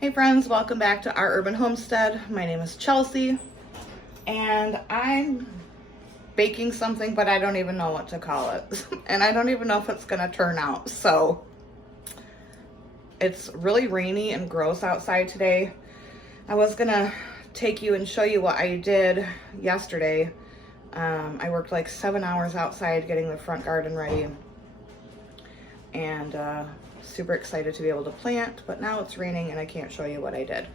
Hey friends, welcome back to Our Urban Homestead. My name is Chelsea and I'm baking something, but I don't even know what to call it. And I don't even know if it's gonna turn out. So it's really rainy and gross outside today. I was gonna take you and show you what I did yesterday. I worked like 7 hours outside getting the front garden ready and super excited to be able to plant, but now it's raining and I can't show you what I did.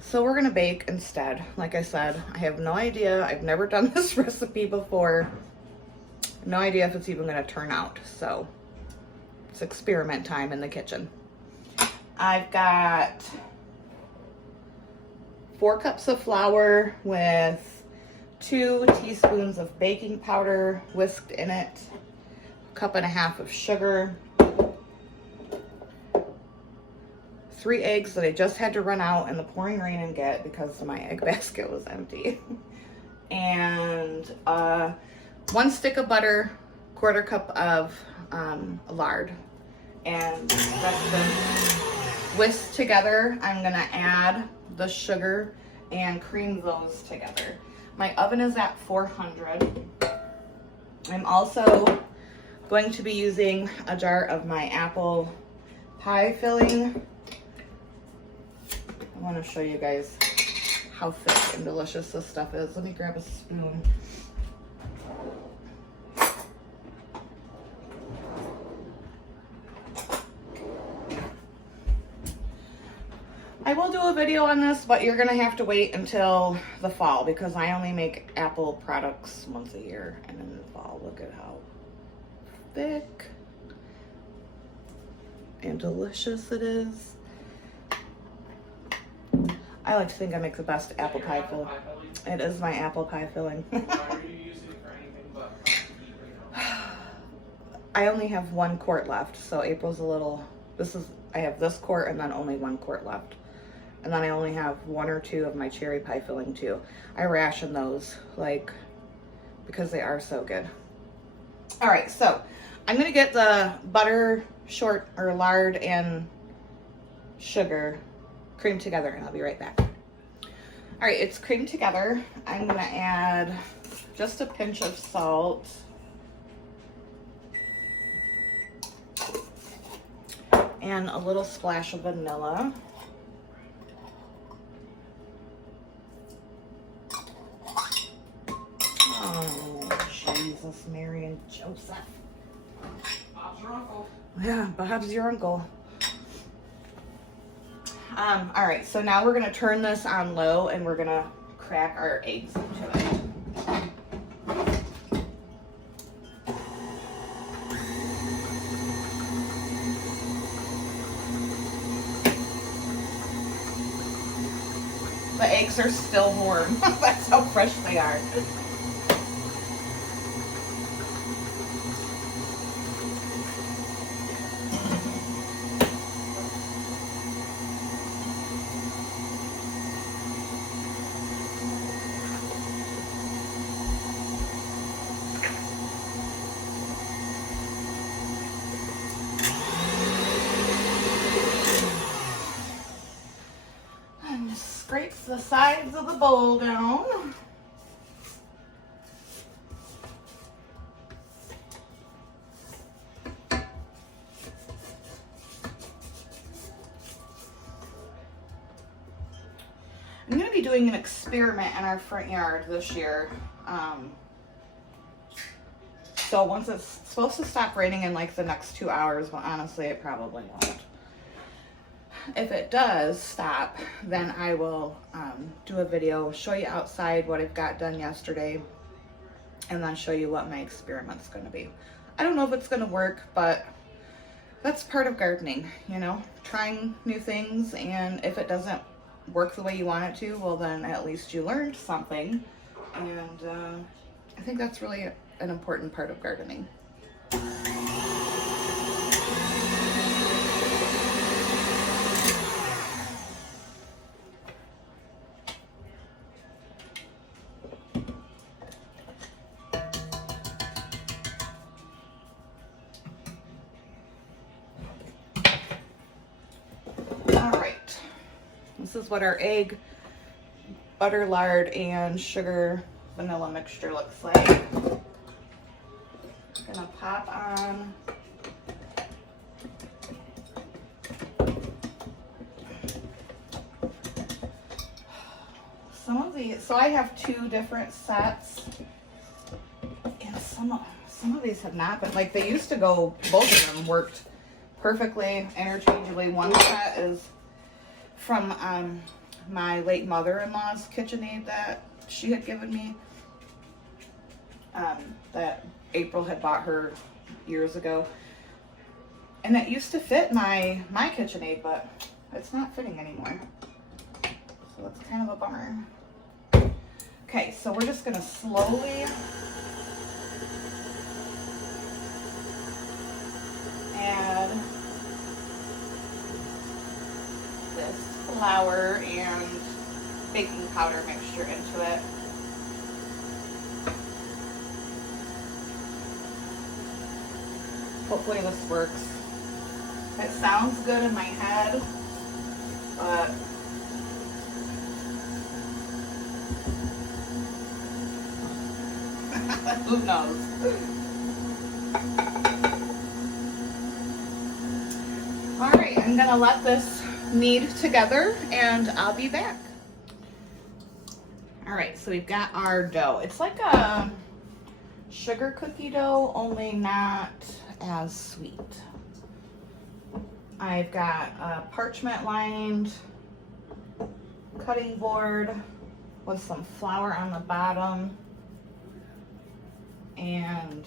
So we're gonna bake instead. Like I said, I have no idea. I've never done this recipe before. No idea if it's even gonna turn out. So it's experiment time in the kitchen. I've got 4 cups of flour with 2 teaspoons of baking powder whisked in it, 1.5 cups of sugar, 3 eggs that I just had to run out in the pouring rain and get because my egg basket was empty, and 1 stick of butter, 1/4 cup of lard, and that's been whisked together. I'm gonna add the sugar and cream those together. My oven is at 400. I'm also going to be using a jar of my apple pie filling. I want to show you guys how thick and delicious this stuff is. Let me grab a spoon. I will do a video on this, but you're gonna have to wait until the fall because I only make apple products once a year. And in the fall, look at how thick and delicious it is. I like to think I make the best apple pie filling. It is my apple pie filling. I only have 1 quart left, so April's a little, I have this quart and then only 1 quart left. And then I only have 1 or 2 of my cherry pie filling too. I ration those, because they are so good. All right, so I'm gonna get the butter, lard, and sugar creamed together, and I'll be right back. All right, it's creamed together. I'm gonna add just a pinch of salt, and a little splash of vanilla. Oh, Jesus, Mary and Joseph. Bob's your uncle. Yeah, Bob's your uncle. All right, so now we're gonna turn this on low and we're gonna crack our eggs into it. The eggs are still warm. That's how fresh they are. Scrapes the sides of the bowl down. I'm going to be doing an experiment in our front yard this year. So once it's supposed to stop raining in like the next 2 hours, but honestly it probably won't. If it does stop, then I will do a video, show you outside what I've got done yesterday, and then show you what my experiment's going to be. I don't know if it's going to work, but that's part of gardening, you know, trying new things, and if it doesn't work the way you want it to, well then at least you learned something, and I think that's really an important part of gardening. All right. This is what our egg, butter, lard, and sugar vanilla mixture looks like. Gonna pop on some of these. So I have 2 different sets, and some of these have not been, like, they used to go, both of them worked perfectly interchangeably. One set is from my late mother-in-law's KitchenAid that she had given me, that April had bought her years ago, and it used to fit my KitchenAid, but it's not fitting anymore, so that's kind of a bummer. Okay, so we're just gonna slowly add this flour and baking powder mixture into it. Hopefully this works. It sounds good in my head, but who knows? All right, I'm gonna let this knead together and I'll be back. All right, so we've got our dough. It's like a sugar cookie dough, only not as sweet. I've got a parchment lined cutting board with some flour on the bottom, and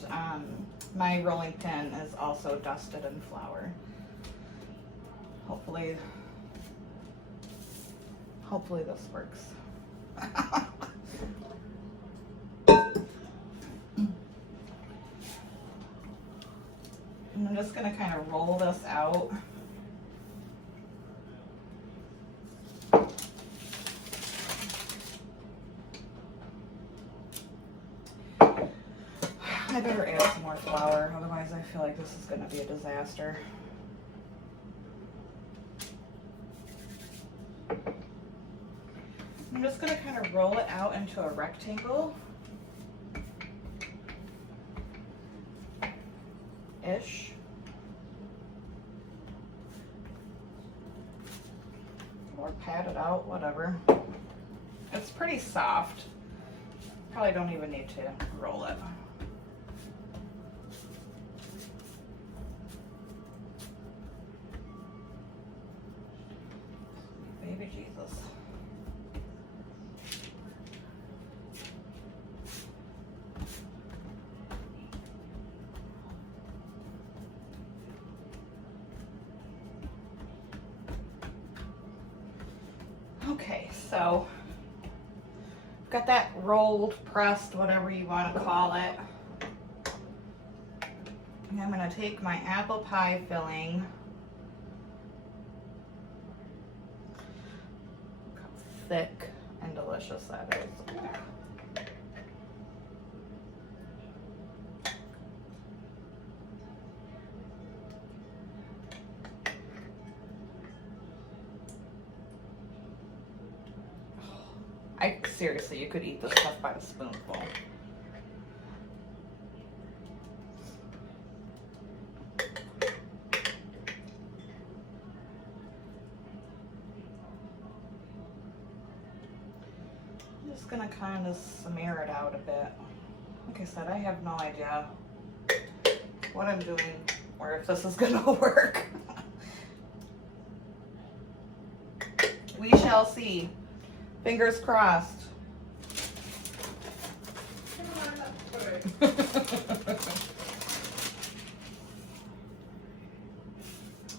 my rolling pin is also dusted in flour. Hopefully this works. And I'm just gonna kind of roll this out. I better add some more flour, otherwise I feel like this is gonna be a disaster. I'm just gonna kind of roll it out into a rectangle. Ish. Or pat it out, whatever. It's pretty soft. Probably don't even need to roll it. Baby Jesus. Okay, so got that rolled, pressed, whatever you want to call it. And I'm going to take my apple pie filling. Look how thick and delicious that is. Seriously, you could eat this stuff by the spoonful. I'm just gonna kind of smear it out a bit. Like I said, I have no idea what I'm doing or if this is gonna work. We shall see. Fingers crossed.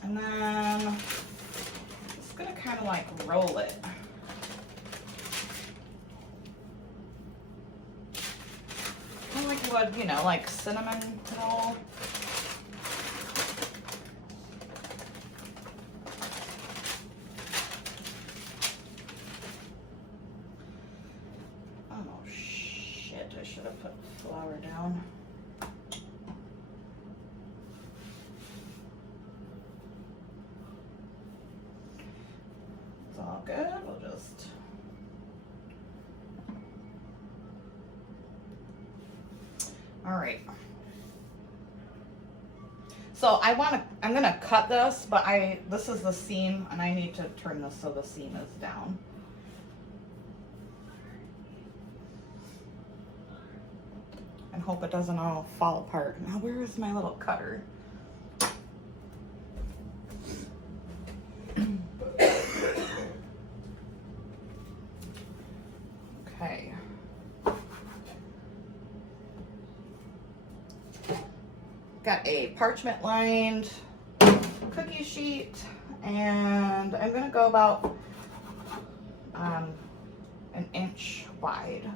And then I'm just gonna kind of like roll it. Kind of like you would, you know, like cinnamon roll. Oh shit, I should have put flour down. It's all all good. We'll just all right. So I'm gonna cut this, but this is the seam and I need to turn this so the seam is down. And hope it doesn't all fall apart. Now where is my little cutter? Okay. Got a parchment lined cookie sheet, and I'm gonna go about an inch wide.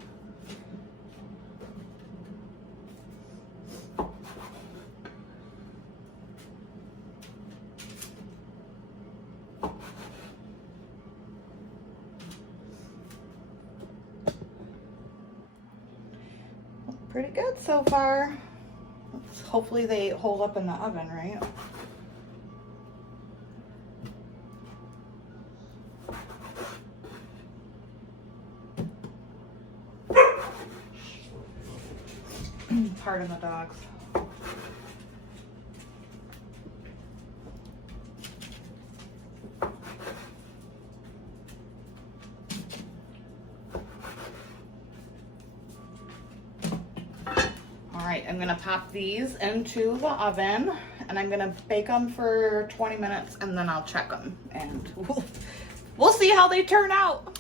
Pretty good so far. Hopefully they hold up in the oven, right? Pardon the dogs. All right, I'm gonna pop these into the oven and I'm gonna bake them for 20 minutes and then I'll check them and we'll see how they turn out.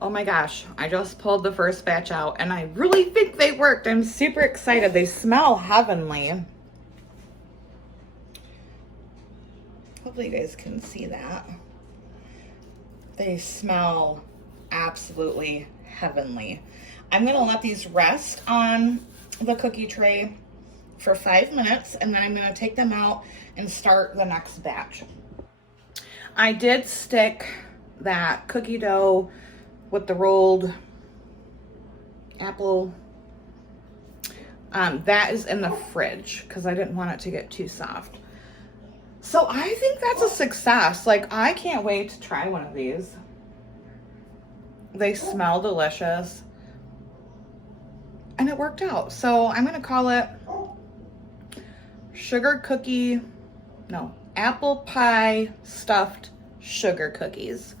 Oh my gosh, I just pulled the first batch out and I really think they worked. I'm super excited. They smell heavenly. Hopefully you guys can see that. They smell absolutely heavenly. I'm gonna let these rest on the cookie tray for 5 minutes and then I'm going to take them out and start the next batch. I did stick that cookie dough with the rolled apple. That is in the fridge because I didn't want it to get too soft. So I think that's a success. Like, I can't wait to try one of these. They smell delicious. And it worked out. So I'm gonna call it apple pie stuffed sugar cookies.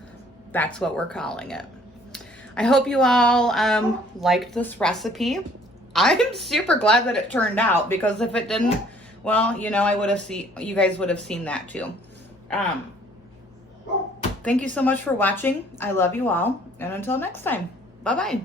That's what we're calling it. I hope you all liked this recipe. I'm super glad that it turned out because if it didn't, well, you know, you guys would have seen that too. Thank you so much for watching. I love you all. And until next time, bye-bye.